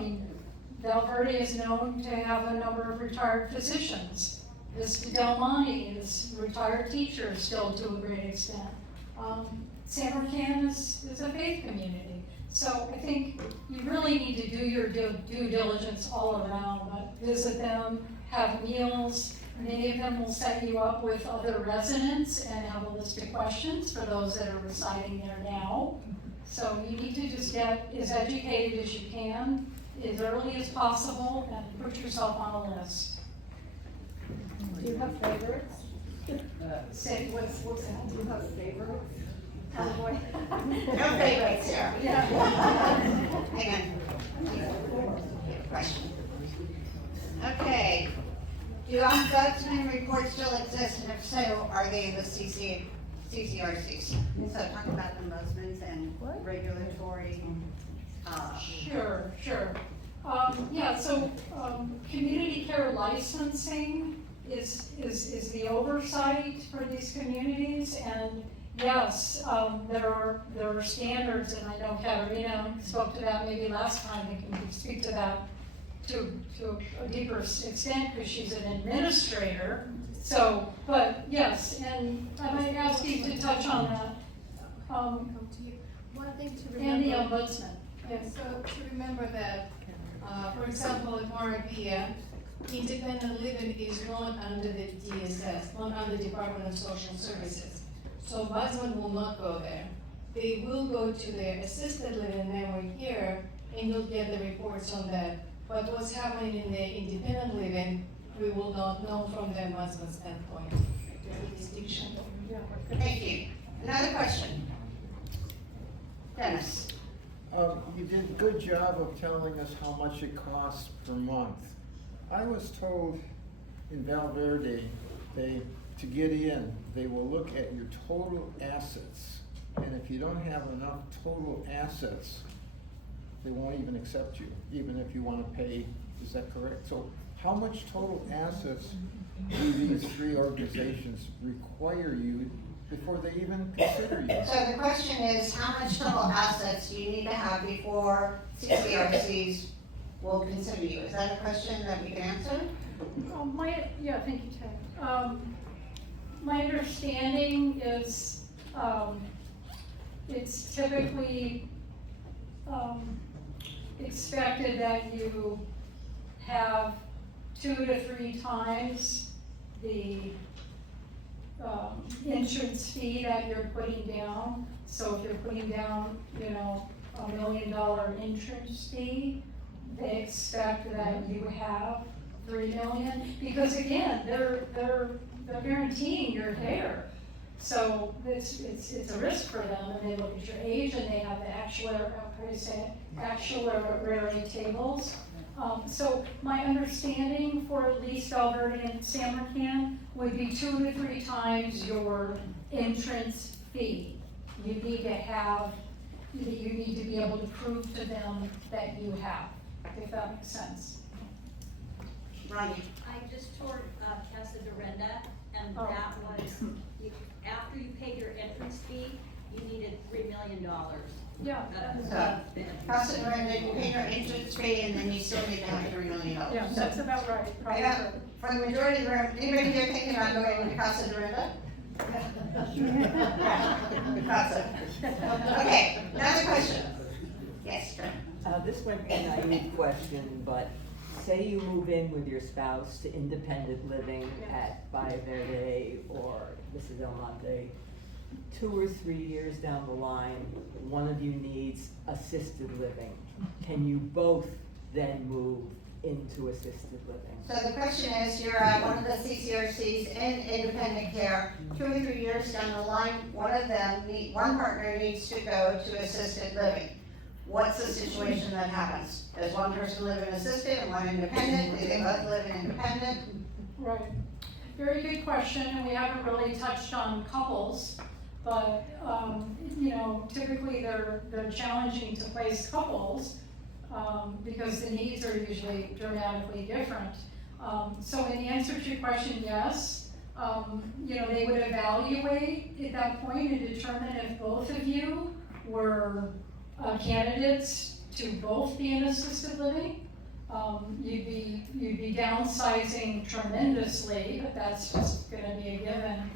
Val Verde is known to have a number of retired physicians. This Del Monte is retired teachers still to a great extent. San Rocan is a faith community. So I think you really need to do your due diligence all around, but visit them, have meals. Many of them will set you up with other residents and have a list of questions for those that are residing there now. So you need to just get as educated as you can, as early as possible, and put yourself on a list. do you have favorites? Say, what's that? Do you have favorites? Oh boy. No favorites here. Yeah. Hang on. Question. Okay. Do ombudsman reports still exist, and if so, are they the CCRCs? So talk about ombudsmans and regulatory, Sure. Community care licensing is the oversight for these communities, and yes, there are standards, and I know Katarina spoke to that maybe last time, and can speak to that to a deeper extent, because she's an administrator. So, but yes, and I might ask you to touch on that. One thing to And the remember, ombudsman. Yes. so to remember that, for example, in Moravia, independent living is not under the DSS, not under the Department of Social Services. So ombudsman will not go there. They will go to their assisted living memory care, and you'll get the reports on that. But what's happening in the independent living, we will not know from the ombudsman standpoint. There's a distinction. Thank you. Another question? Dennis? You did a good job of telling us how much it costs per month. I was told in Val Verde, they to get in, they will look at your total assets. And if you don't have enough total assets, they won't even accept you, even if you wanna pay, is that correct? So how much total assets do these three organizations require you before they even consider you? So the question is, how much total assets do you need to have before CCRCs will consider you? Is that a question that we can answer? Yeah, thank you, Ted. My understanding is, it's typically, expected that you have 2 to 3 times the, entrance fee that you're putting down. So if you're putting down, $1 million entrance fee, they expect that you have 3 million, because again, they're guaranteeing your care. So it's a risk for them, and they look at your age, and they have the actuarial tables. So my understanding for at least Alberta and San Marcan would be 2 to 3 times your entrance fee. You need to be able to prove to them that you have, if that makes sense. Ronnie? I just toured Casa Dorinda, and Oh. that was, after you paid your entrance fee, you needed $3 million. Yeah. So, Casa Dorinda, you pay your entrance fee, and then you still need to have $3 million. Yeah, that's about right. I got, for the majority of the room, anybody here thinking about going to Casa Dorinda? Casa. Okay, another question. Yes, Fran. This might be a naive question, but say you move in with your spouse to independent living at Valle Verde or Mrs. Del Monte. 2 or 3 years down the line, one of you needs assisted living. Can you both then move into assisted living? So the question is, you're at one of the CCRCs in independent care, 2 or 3 years down the line, one partner needs to go to assisted living. What's the situation that happens? Does one person live in assisted and one independent? Do they both live in independent? Right. Very good question, and we haven't really touched on couples, but, typically they're challenging to place couples, because the needs are usually dramatically different. So in answer to your question, yes, they would evaluate at that point and determine if both of you were candidates to both be in assisted living. You'd be downsizing tremendously, but that's just gonna be a given.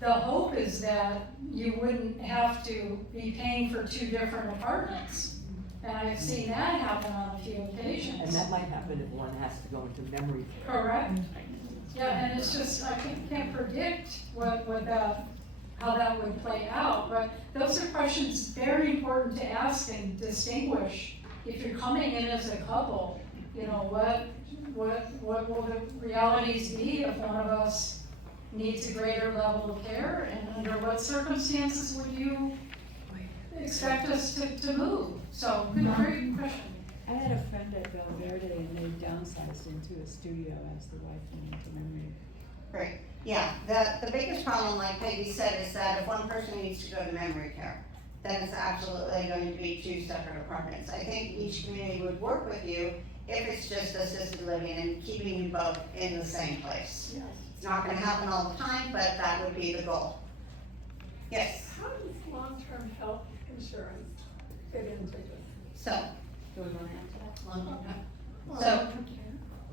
The hope is that you wouldn't have to be paying for 2 different apartments. And I've seen that happen on a few occasions. And that might happen if one has to go into memory care. Correct. Yeah, and it's just, I can't predict how that would play out, but those are questions very important to ask and distinguish. If you're coming in as a couple, what will the realities be if one of us needs a greater level of care, and under what circumstances would you expect us to move? So, very good question. I had a friend at Valverde and they downsized into a studio as the wife went into memory. Great. Yeah, the biggest problem, like Peggy said, is that if one person needs to go to memory care, then it's absolutely going to be 2 separate apartments. I think each community would work with you if it's just assisted living and keeping you both in the same place. Yes. It's not gonna happen all the time, but that would be the goal. Yes? How does long-term health insurance fit into this? So, Do we want to answer that? So,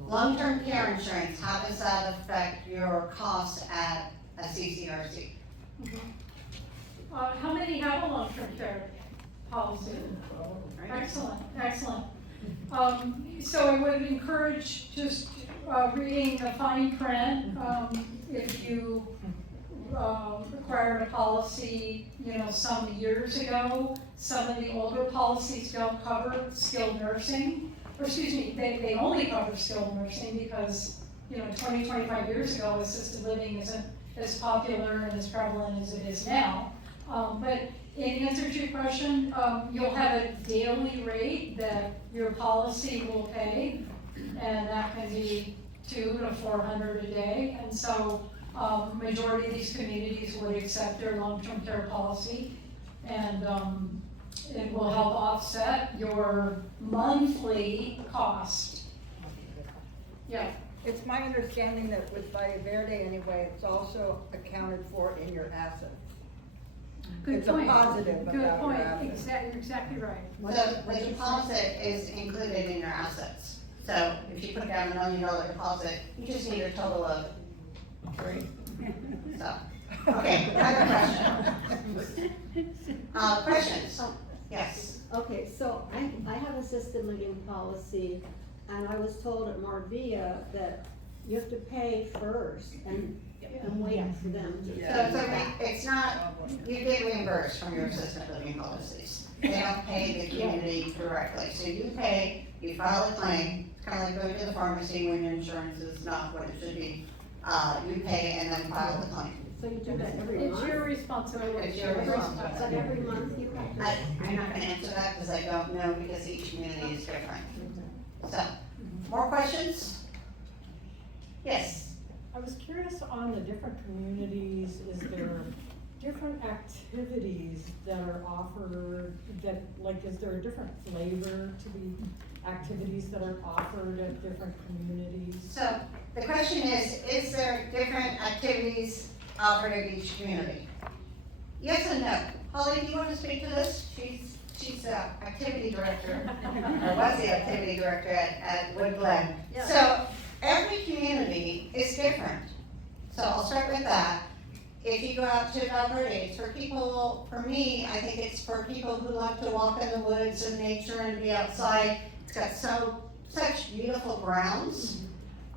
long-term care insurance, how does that affect your costs at a CCRC? How many have a long-term care policy? Excellent, excellent. So I would encourage just reading the fine print. If you required a policy, some years ago, some of the older policies don't cover skilled nursing. Or excuse me, they only cover skilled nursing because, 20, 25 years ago, assisted living isn't as popular and as prevalent as it is now. But in answer to your question, you'll have a daily rate that your policy will pay, and that can be $200 to $400 a day. And so Majority of these communities would accept their long-term care policy, and, it will help offset your monthly cost. Yeah. It's my understanding that with Valle Verde anyway, it's also accounted for in your assets. Good It's a point. positive about Good your point, assets. you're exactly right. So the deposit is included in your assets. So if you put down $1 million deposit, you just need a total of 3. So, okay, another question. Questions? Yes. Okay, so I have assisted living policy, and I was told at Marvia that you have to pay first and wait for them to. It's not, you get reimbursed from your assisted living policies. They don't pay the community directly. So you pay, you file a claim, it's kind of like going to the pharmacy when your insurance is not what it should be. You pay and then file the claim. So you do that every month? It's your responsibility. It's your responsibility. But every month you have to. I'm not gonna answer that because I don't know, because each community is different. So, more questions? Yes. I was curious on the different communities, is there different activities that are offered that, like, is there a different flavor to the activities that are offered at different communities? So, the question is there different activities offered at each community? Yes and no. Holly, do you want to speak to this? She's the activity director, or was the activity director at Wood Glen. Yeah. So, every community is different. So I'll start with that. If you go out to Val Verde, it's for people, for me, I think it's for people who love to walk in the woods and nature and be outside. It's got such beautiful grounds.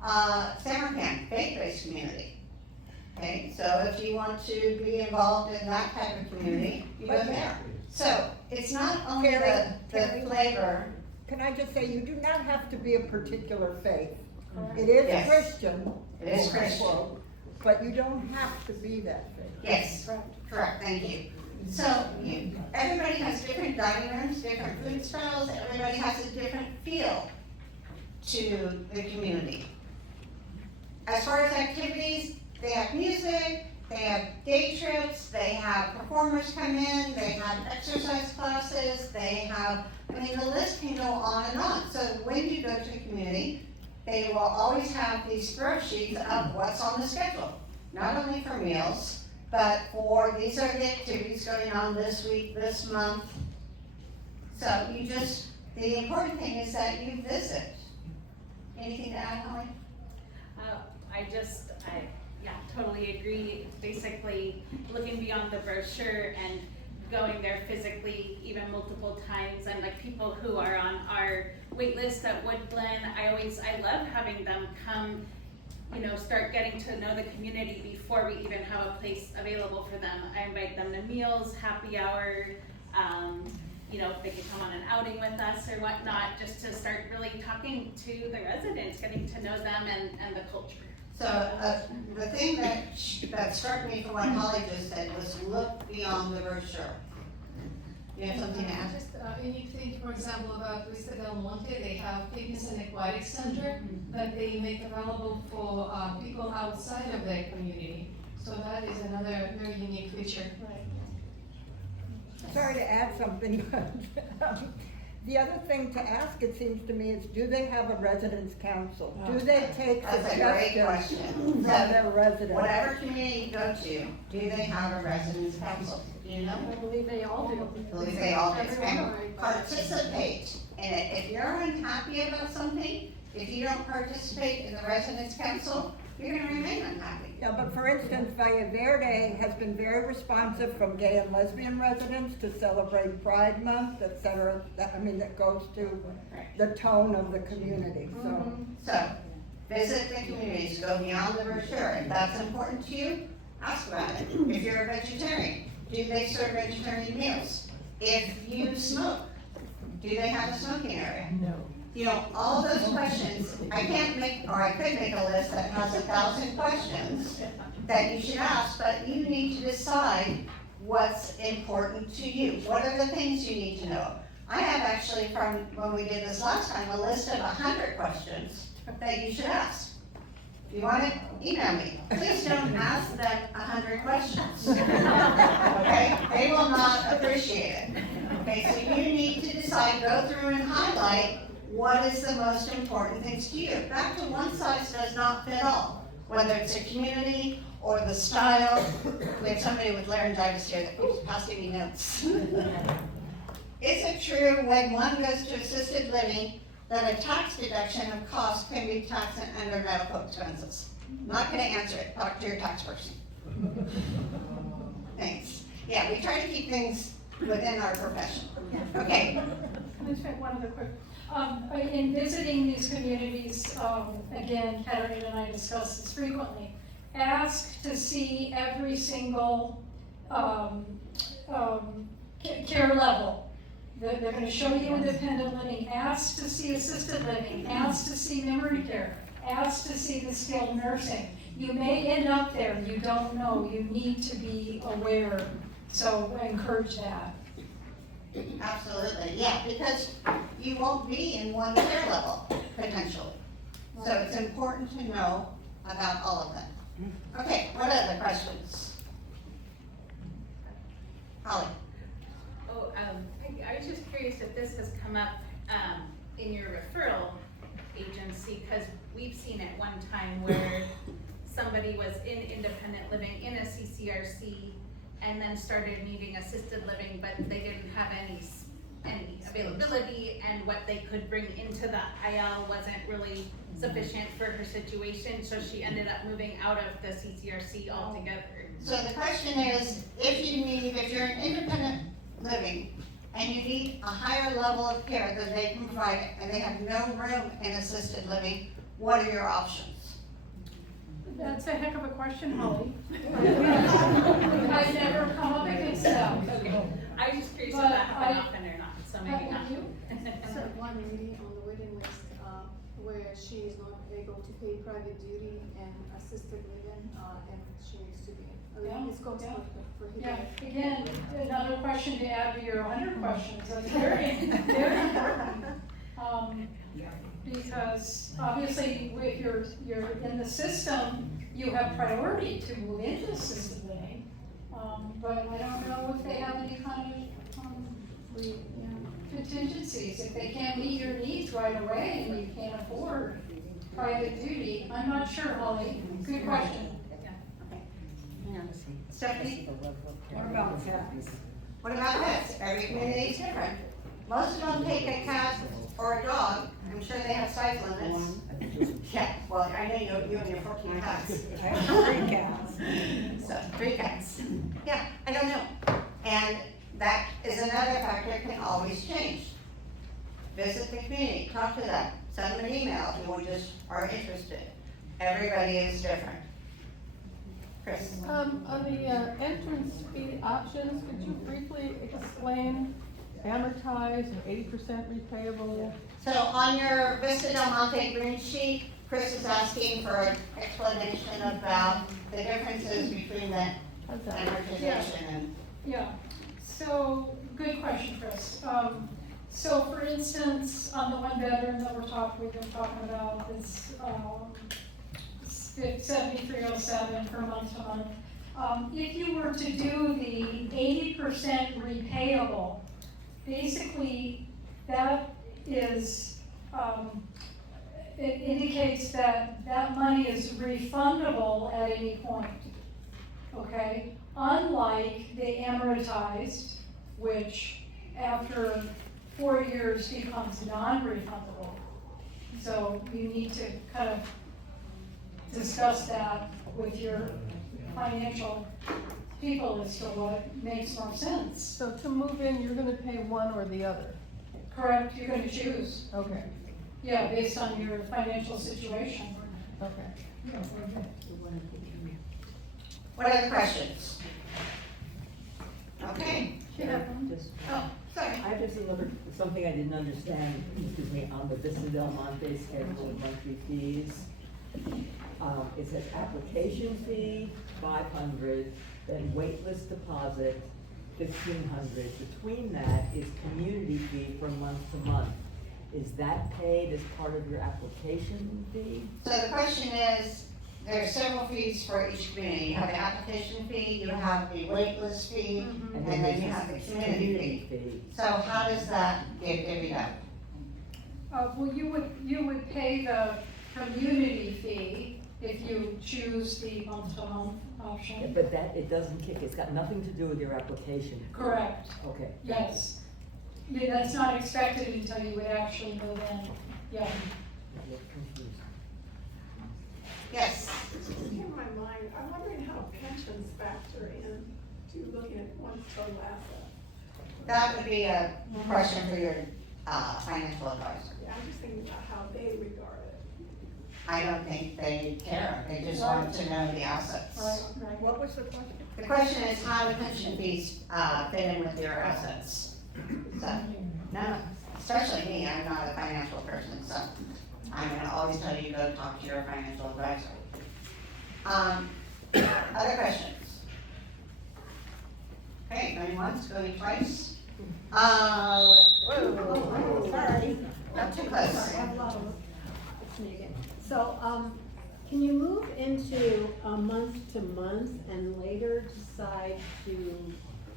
Samarkand, faith-based community. Okay, so if you want to be involved in that type of community, you go there. So it's not only the flavor. Can I just say, you do not have to be a particular faith. It is Yes. Christian. It is Christian. But you don't have to be that faith. Yes, correct, thank you. So everybody has different dining rooms, different food styles, everybody has a different feel to the community. As far as activities, they have music, they have day trips, they have performers come in, they have exercise classes, they have, I mean, the list can go on and on. So when you go to a community, they will always have these spreadsheets of what's on the schedule, not only for meals, but for these are the activities going on this week, this month. So the important thing is that you visit. Anything to add, Holly? I totally agree. Basically, looking beyond the brochure and going there physically, even multiple times, and like people who are on our wait list at Wood Glen, I love having them come, start getting to know the community before we even have a place available for them. I invite them to meals, happy hour, if they could come on an outing with us or whatnot, just to start really talking to the residents, getting to know them and the culture. So the thing that struck me from what Holly just said was look beyond the brochure. You have something to add? Just a unique thing, for example, about Vista Del Monte, they have fitness and aquatic center that they make available for people outside of their community. So that is another very unique feature. Sorry to add something, but the other thing to ask, it seems to me, is do they have a residence council? Do they take That's a great suggestions question. from their residents? Whatever community you go to, do they have a residence council? Do you know? I believe they all do. I believe they all do. And participate in it. If you're unhappy about something, if you don't participate in the residence council, you're gonna remain unhappy. Yeah, but for instance, Valle Verde has been very responsive from gay and lesbian residents to celebrate Pride Month, et cetera. That goes to the tone of the community, so. So, visit the communities, go beyond the brochure. If that's important to you, ask about it. If you're a vegetarian, do they serve vegetarian meals? If you smoke, do they have a smoking area? No. All those questions, I could make a list that has 1,000 questions that you should ask, but you need to decide what's important to you. What are the things you need to know? I have actually, from when we did this last time, a list of 100 questions that you should ask. If you want it, email me. Please don't ask them 100 questions. Okay? They will not appreciate it. Okay, so you need to decide, go through and highlight what is the most important things to you. Back to one size does not fit all, whether it's a community or the style. We have somebody with laryngitis here that keeps passing me notes. Is it true when one goes to assisted living that a tax deduction of cost can be taxed under medical expenses? I'm not gonna answer it, talk to your tax person. Thanks. Yeah, we try to keep things within our profession. Okay. Let me just make one other quick. In visiting these communities, again, Katarina and I discuss this frequently, ask to see every single care level. They're gonna show you independent living, ask to see assisted living, ask to see memory care, ask to see the skilled nursing. You may end up there, you don't know, you need to be aware, so I encourage that. Absolutely, yeah, because you won't be in one care level, potentially. So it's important to know about all of them. Okay, what other questions? Holly? Oh, I was just curious if this has come up, in your referral agency, because we've seen it one time where somebody was in independent living in a CCRC and then started needing assisted living, but they didn't have any availability, and what they could bring into the IL wasn't really sufficient for her situation, so she ended up moving out of the CCRC altogether. So the question is, if you're in independent living and you need a higher level of care than they can provide, and they have no room in assisted living, what are your options? That's a heck of a question, Holly. I've never come up against that. I was just curious if But that happened often or not, so maybe not. So one lady on the waiting list, where she is not able to pay private duty and assisted living, and she needs to be, it's cost for her. Yeah, again, another question to add to your 100 questions, that's very, very important. Because obviously, if you're in the system, you have priority to move into assisted living. But I don't know if they have any kind of, contingencies, if they can't meet your needs right away and you can't afford private duty. I'm not sure, Holly, good question. Stephanie? What about pets? What about pets? Every community is different. Most of them take a cat or a dog. I'm sure they have size limits. Yeah, well, I know you and your 14 cats. I have 3 cats. So, 3 cats. Yeah, I don't know. And that is another factor that can always change. Visit the community, talk to them, send them an email if you just are interested. Everybody is different. Chris? On the entrance fee options, could you briefly explain amortized and 80% repayable? So on your Vista Del Monte green sheet, Chris is asking for an explanation about the differences between the amortization and. Yeah, so, good question, Chris. So for instance, on the 1 bedroom that we've been talking about, it's, 7307 per month to month. If you were to do the 80% repayable, basically that is, it indicates that that money is refundable at any point, okay? Unlike the amortized, which after 4 years becomes non-refundable. So you need to kind of discuss that with your financial people as to what makes more sense. So to move in, you're gonna pay one or the other? Correct, you're gonna choose. Okay. Yeah, based on your financial situation. Okay. What other questions? Okay. Oh, sorry. I have just something I didn't understand, excuse me, on the Vista Del Monte schedule of monthly fees. It says application fee, 500, then waitlist deposit, 1,500. Between that is community fee from month to month. Is that paid as part of your application fee? So the question is, there's several fees for each community. You have the application fee, you have the wait list fee, and then you have the community fee. So how does that get divvied up? Well, you would pay the community fee if you choose the month-to-month option. But that, it doesn't kick, it's got nothing to do with your application. Correct, Okay. yes. Yeah, that's not expected until you would actually move in, yeah. I get confused. Yes? In my mind, I'm wondering how pensions factor in to looking at one's total asset. That would be a question for your financial advisor. Yeah, I'm just thinking about how they regard it. I don't think they care, they just want to know the assets. Right. What was the question? The question is how do pension fees fit in with your assets? So, no, especially me, I'm not a financial person, so I'm gonna always tell you, go talk to your financial advisor. Other questions? Okay, going once, going twice. Whoa, sorry, not too close. It's me again. So, can you move into a month to month and later decide to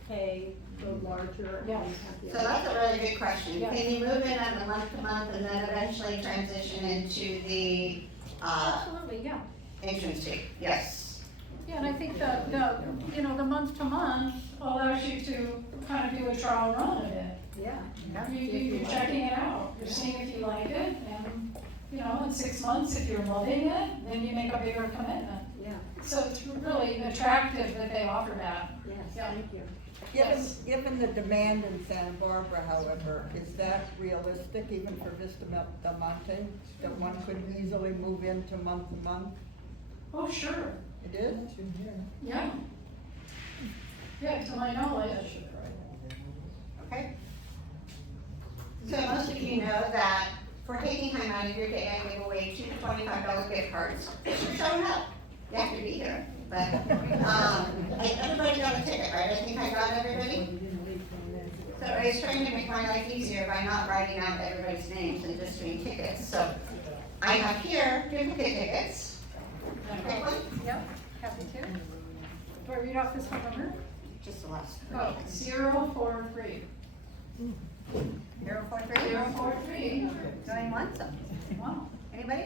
pay the larger? Yes. So that's a really good question. Can you move in on the month to month and then eventually transition into the, Absolutely, yeah. entrance fee? Yes. Yeah, and I think the month to month allows you to kind of do a trial run of it. Yeah. You're checking it out, you're seeing if you like it, and, in 6 months, if you're loving it, then you make a bigger commitment. Yeah, So it's really attractive that they offer that. yes, Yeah. thank you. Given the demand in Santa Barbara, however, is that realistic even for Vista Del Monte? That one could easily move into month to month? Oh, sure, It is? yeah. Yeah, to my knowledge. Okay. So most of you know that for taking time out of your day, I give away $2 to $25 gift cards. You're showing up. You have to be here, but, everybody got a ticket, right? I think I got everybody. So I was trying to make my life easier by not writing out everybody's names and just doing tickets. So I have here duplicate tickets. Pick one. Yep, happy to. Do I read off this phone number? Just the last three. Oh, 043. 043? 043. Going once? Wow. Anybody?